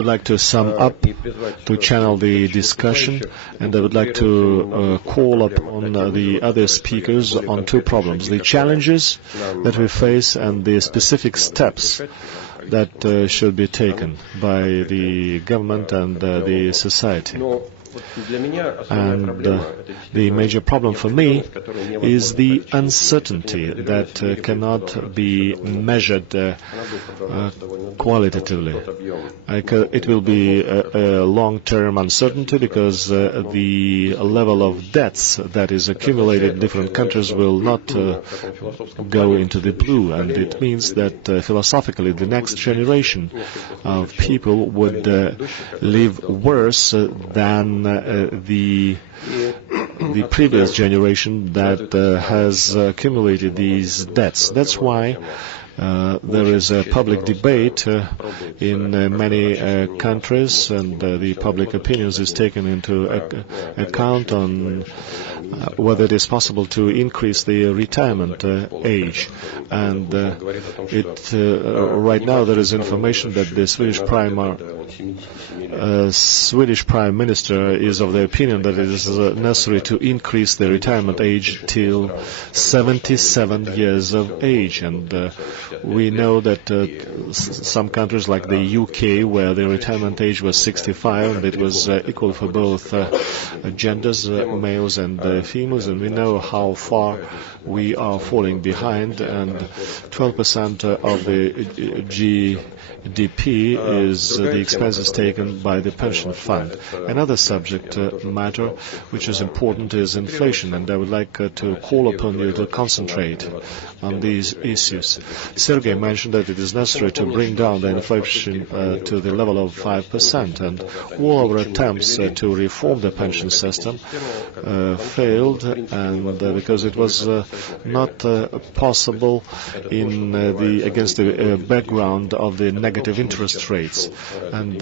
I would like to sum up, to channel the discussion, and I would like to call upon the other speakers on two problems: the challenges that we face and the specific steps that should be taken by the government and the society. And the major problem for me is the uncertainty that cannot be measured qualitatively. It will be a long-term uncertainty because the level of debts that is accumulated in different countries will not go into the blue, and it means that philosophically the next generation of people would live worse than the previous generation that has accumulated these debts. That's why there is a public debate in many countries, and the public opinions is taken into account on whether it is possible to increase the retirement age. And right now there is information that the Swedish Prime Minister is of the opinion that it is necessary to increase the retirement age till 77 years of age. And we know that some countries like the UK, where the retirement age was 65, and it was equal for both genders, males and females, and we know how far we are falling behind, and 12% of the GDP is the expenses taken by the pension fund. Another subject matter which is important is inflation, and I would like to call upon you to concentrate on these issues. Sergei mentioned that it is necessary to bring down the inflation to the level of 5%, and all our attempts to reform the pension system failed, and because it was not possible against the background of the negative interest rates, and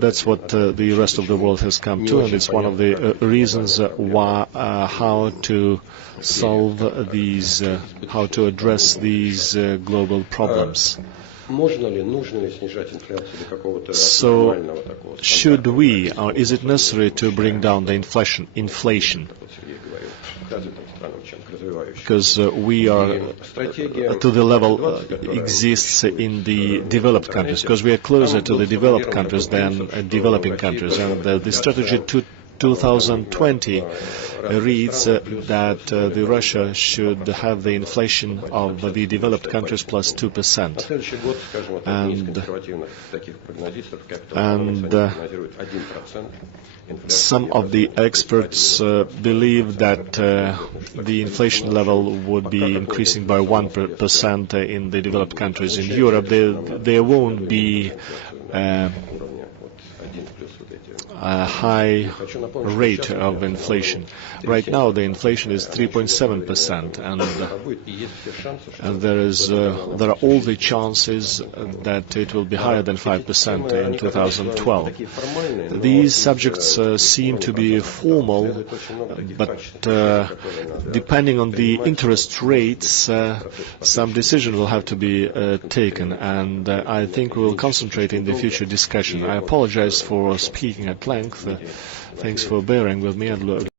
that's what the rest of the world has come to, and it's one of the reasons why how to solve these, how to address these global problems. So, should we, or is it necessary to bring down the inflation? Because we are to the level exists in the developed countries, because we are closer to the developed countries than developing countries, and the strategy 2020 reads that the Russia should have the inflation of the developed countries plus 2%. And some of the experts believe that the inflation level would be increasing by 1% in the developed countries. In Europe, there won't be a high rate of inflation. Right now, the inflation is 3.7%, and there are all the chances that it will be higher than 5% in 2012. These subjects seem to be formal, but depending on the interest rates, some decision will have to be taken, and I think we will concentrate in the future discussion. I apologize for speaking at length. Thanks for bearing with me.